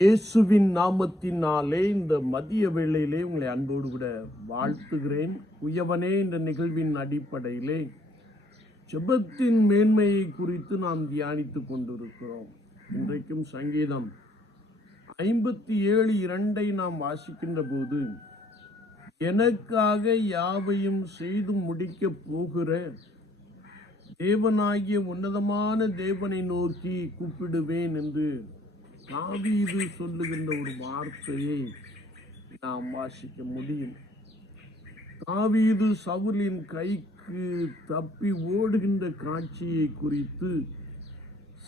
இயேசுவின் நாமத்தினாலே இந்த மதிய வேளையிலே உங்களை அன்போடு கூட வாழ்த்துகிறேன். குயவனே என்ற நிகழ்வின் அடிப்படையிலே ஜெபத்தின் மேன்மையை குறித்து நாம் தியானித்துக் கொண்டிருக்கிறோம். இன்றைக்கும் சங்கீதம் 57:2 நாம் வாசிக்கின்ற போது, எனக்காக யாவையும் செய்து முடிக்கப் போகிற தேவனாகிய உன்னதமான தேவனை நோக்கி கூப்பிடுவேன் என்று தாவீது சொல்லுகின்ற ஒரு வார்த்தையை நாம் வாசிக்க முடியும். தாவீது சவுலின் கைக்கு தப்பி ஓடுகின்ற காட்சியை குறித்து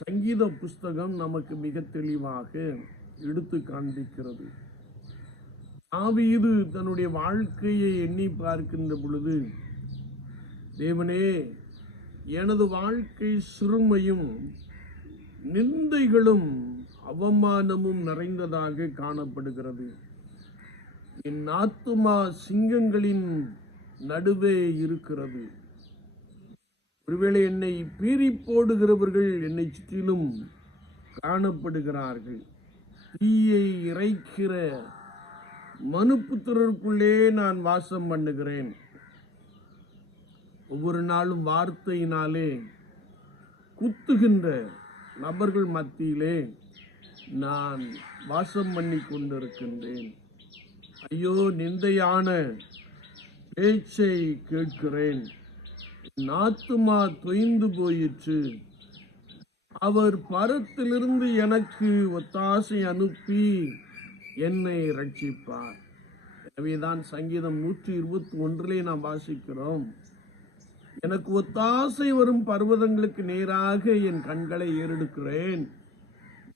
சங்கீத புஸ்தகம் நமக்கு மிக தெளிவாக எடுத்து காண்பிக்கிறது. தாவீது தன்னுடைய வாழ்க்கையை எண்ணி பார்க்கின்ற பொழுது, தேவனே, எனது வாழ்க்கை சிறுமையும் நிந்தைகளும் அவமானமும் நிறைந்ததாக காணப்படுகிறது. என் ஆத்துமா சிங்கங்களின் நடுவே இருக்கிறது. ஒருவேளை என்னை பீறி போடுகிறவர்கள் என்னை சுற்றிலும் காணப்படுகிறார்கள். தீயை இறைக்கிற மனுப்புத்திரருக்குள்ளே நான் வாசம் பண்ணுகிறேன். ஒவ்வொரு நாளும் வார்த்தையினாலே குத்துகின்ற நபர்கள் மத்தியிலே நான் வாசம் பண்ணி கொண்டிருக்கின்றேன். ஐயோ, நிந்தையான பேச்சை கேட்கிறேன். என் ஆத்துமா தொய்ந்து போயிற்று. அவர் பரத்திலிருந்து எனக்கு ஒத்தாசை அனுப்பி என்னை ரட்சிப்பார். எனவேதான் சங்கீதம் 121 நாம் வாசிக்கிறோம், எனக்கு ஒத்தாசை வரும் பர்வதங்களுக்கு நேராக என் கண்களை ஏறெடுக்கிறேன்.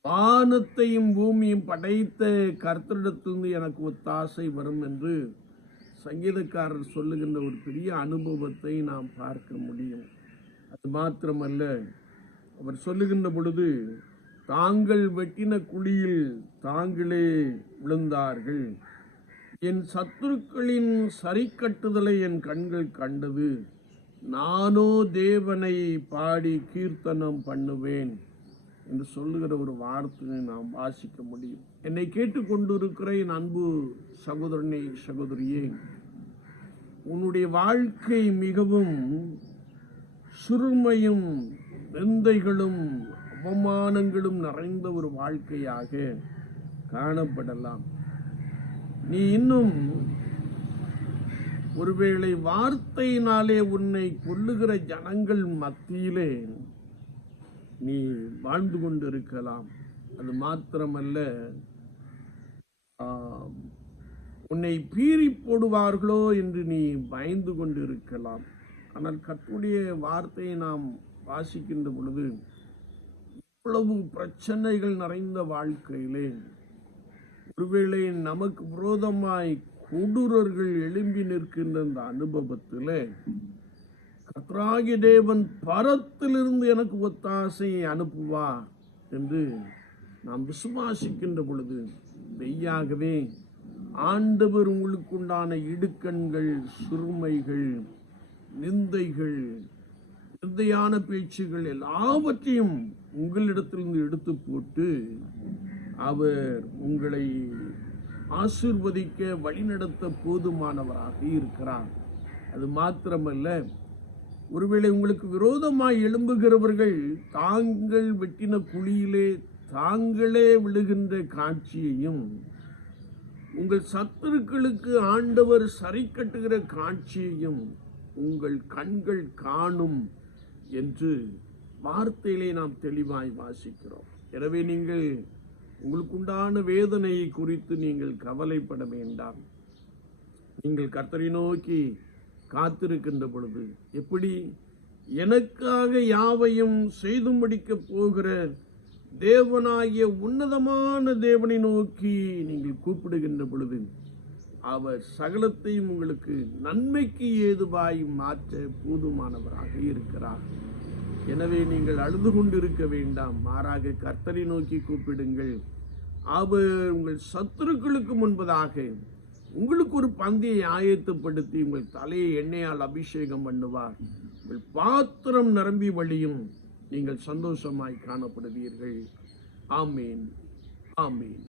வானத்தையும் பூமியும் படைத்த கர்த்தரிடத்திலிருந்து எனக்கு ஒத்தாசை வரும் என்று சங்கீதக்காரர் சொல்லுகின்ற ஒரு பெரிய அனுபவத்தை நாம் பார்க்க முடியும். அது மாத்திரமல்ல, அவர் சொல்லுகின்ற பொழுது, தாங்கள் வெட்டின குழியில் தாங்களே விழுந்தார்கள். என் சத்துருக்களின் சரிக்கட்டுதலை என் கண்கள் கண்டது. நானோ தேவனை பாடி கீர்த்தனம் பண்ணுவேன் என்று சொல்லுகிற ஒரு வார்த்தையை நாம் வாசிக்க முடியும். என்னை கேட்டுக்கொண்டிருக்கிற என் அன்பு சகோதரனே, சகோதரியே, உன்னுடைய வாழ்க்கை மிகவும் சிறுமையும் நிந்தைகளும் அவமானங்களும் நிறைந்த ஒரு வாழ்க்கையாக காணப்படலாம். நீ இன்னும் ஒருவேளை வார்த்தையினாலே உன்னை கொல்லுகிற ஜனங்கள் மத்தியிலே நீ வாழ்ந்து கொண்டிருக்கலாம். அது மாத்திரமல்ல, உன்னை பீறி போடுவார்களோ என்று நீ பயந்து கொண்டிருக்கலாம். ஆனால் கர்த்தருடைய வார்த்தையை நாம் வாசிக்கின்ற பொழுது, இவ்வளவு பிரச்சனைகள் நிறைந்த வாழ்க்கையிலே ஒருவேளை நமக்கு விரோதமாய் கொடூரர்கள் எழும்பி நிற்கின்ற அந்த அனுபவத்தில் கர்த்தராகிய தேவன் பரத்திலிருந்து எனக்கு ஒத்தாசையை அனுப்புவார் என்று நாம் விசுவாசிக்கின்ற பொழுது, மெய்யாகவே ஆண்டவர் உங்களுக்குண்டான இடுக்கண்கள், சிறுமைகள், நிந்தைகள், நிந்தையான பேச்சுகள் எல்லாவற்றையும் உங்களிடத்திலிருந்து எடுத்து போட்டு அவர் உங்களை ஆசீர்வதிக்க வழிநடத்த போதுமானவராக இருக்கிறார். அது மாத்திரமல்ல, ஒருவேளை உங்களுக்கு விரோதமாய் எழும்புகிறவர்கள் தாங்கள் வெட்டின குழியிலே தாங்களே விழுகின்ற காட்சியையும், உங்கள் சத்துருக்களுக்கு ஆண்டவர் சரி கட்டுகிற காட்சியையும் உங்கள் கண்கள் காணும் என்று வார்த்தையிலே நாம் தெளிவாய் வாசிக்கிறோம். எனவே நீங்கள் உங்களுக்குண்டான வேதனையை குறித்து நீங்கள் கவலைப்பட வேண்டாம். நீங்கள் கர்த்தரை நோக்கி காத்திருக்கின்ற பொழுது, எப்படி எனக்காக யாவையும் செய்து முடிக்கப் போகிற தேவனாகிய உன்னதமான தேவனை நோக்கி நீங்கள் கூப்பிடுகின்ற பொழுது, அவர் சகலத்தையும் உங்களுக்கு நன்மைக்கு ஏதுவாய் மாற்ற போதுமானவராக இருக்கிறார். எனவே நீங்கள் அழுது கொண்டிருக்க வேண்டாம். மாறாக கர்த்தரை நோக்கி கூப்பிடுங்கள். அவர் உங்கள் சத்துருக்களுக்கு முன்பதாக உங்களுக்கு ஒரு பந்தியை ஆயத்தப்படுத்தி உங்கள் தலையை எண்ணெயால் அபிஷேகம் பண்ணுவார். உங்கள் பாத்திரம் நிரம்பி வழியும். நீங்கள் சந்தோஷமாய் காணப்படுவீர்கள். ஆமீன், ஆமீன்.